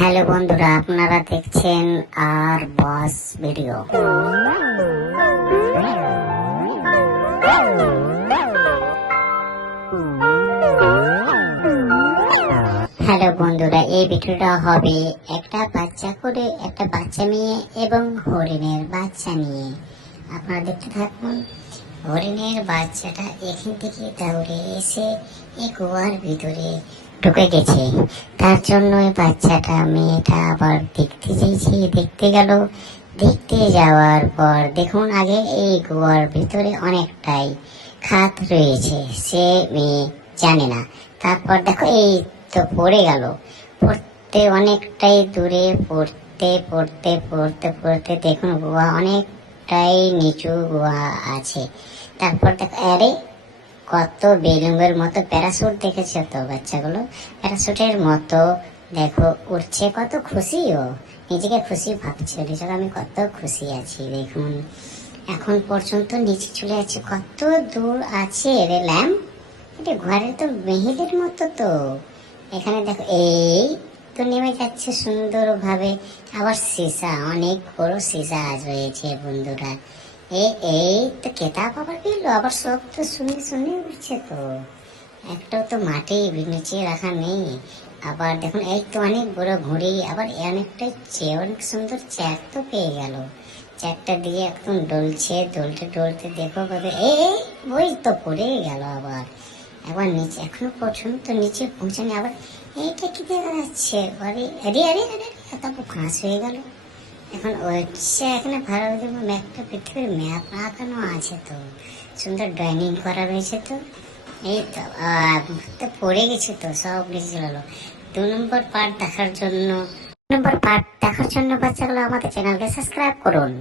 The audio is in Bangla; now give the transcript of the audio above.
হ্যালো বন্ধুরা, আপনারা দেখছেন আর বস ভিডিও। হ্যালো বন্ধুরা, এই ভিডিওটা হবে একটা বাচ্চা করে একটা বাচ্চা মেয়ে এবং হরিণের বাচ্চা নিয়ে। আপনারা দেখতে থাকুন, হরিণের বাচ্চাটা এখান থেকে দৌড়ে এসে এই কুয়ার ভিতরে ঢুকে গেছে। তার জন্য ওই বাচ্চাটা, মেয়েটা আবার দেখতে চাইছে দেখতে গেল। দেখতে যাওয়ার পর দেখুন আগে এই কুয়ার ভিতরে অনেকটাই খাত রয়েছে। সে মেয়ে জানে না। তারপর দেখো এই তো পড়ে গেল। পড়তে অনেকটাই দূরে পড়তে পড়তে পড়তে পড়তে দেখুন গোয়া অনেকটাই নিচু গোয়া আছে। তারপর দেখো, আরে কত বেলুনের মতো প্যারাসুট দেখেছে তো বাচ্চাগুলো? প্যারাসুটের মতো, দেখো উঠছে কত খুশি ও। নিজেকে খুশি ভাবছে, নিজেকে আমি কত খুশি আছি, দেখুন। এখন পর্যন্ত নিচে চলে যাচ্ছে, কত দূর আছে রে ল্যাম্প। এটা ঘরে তো মেহিদের মতো তো। এখানে দেখো, এই তো নেমে যাচ্ছে সুন্দরভাবে। আবার সীসা, অনেক বড় সীসা আজ রয়েছে বন্ধুরা। এই এই তো কেতাব আবার পেল আবার সব তো শুনে শুনে উঠছে তো। একটাও তো মাটি নিচে রাখা নেই। আবার দেখুন এই তো অনেক বড় ঘুড়ি আবার অনেকটা চেয়ে অনেক সুন্দর চ্যাক তো পেয়ে গেল। চ্যাকটা দিয়ে একদম ডলছে ডলতে ডলতে দেখো কবে এই ওই তো পড়ে গেল আবার। একবার নিচে এখনও পর্যন্ত নিচে পৌঁছানি আবার এইটা কি দেখা যাচ্ছে? আরে আরে আরে, তারপর ফাঁস হয়ে গেল। এখন হচ্ছে, এখানে ভালো ম্যাপটা পৃথিবীর ম্যাপ আঁকানো আছে তো। সুন্দর ড্রয়িং করা রয়েছে তো। এই তো পড়ে গেছে তো, সব নিচে হলো দু নম্বর পার্ট দেখার জন্য, দু নম্বর পার্ট দেখার জন্য বাচ্চাগুলো আমাদের চ্যানেলকে সাবস্ক্রাইব করুন।